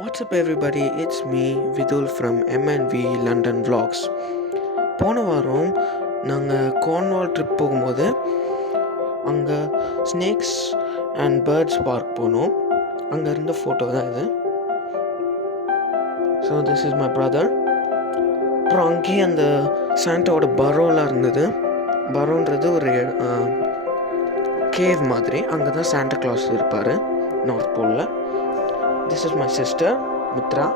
What's up everybody, it's me Vidul from MNV London Vlogs. போன வாரம் நாங்கள் Cornwall trip போகும்போது அங்கே ஸ்னேக்ஸ் அண்ட் பேர்ட்ஸ் பார்க் போனோம். அங்கே இருந்த ஃபோட்டோ தான் இது. So this is my brother. அப்புறம் அங்கேயே அந்த சாண்டாவோட பரோலாம் இருந்தது. பரோன்றது ஒரு கேவ் மாதிரி. அங்கே தான் சாண்டா கிளாஸ் இருப்பார் நார்த் போலில். This is my sister, Mitra.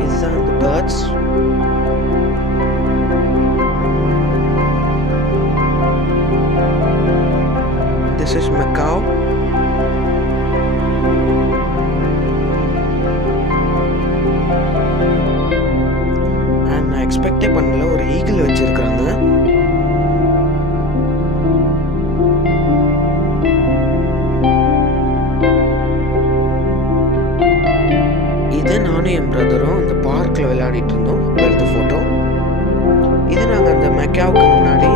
These are the birds. This is my cow. எக்ஸ்பெக்டே பண்ணல, ஒரு ஈகிள் வச்சுருக்காங்க. இது நானும் என் பிரதரும் அந்த பார்க்கில் விளையாடிட்டு இருந்தோம். எடுத்த ஃபோட்டோ இது. நாங்கள் அந்த மெக்காவுக்கு முன்னாடி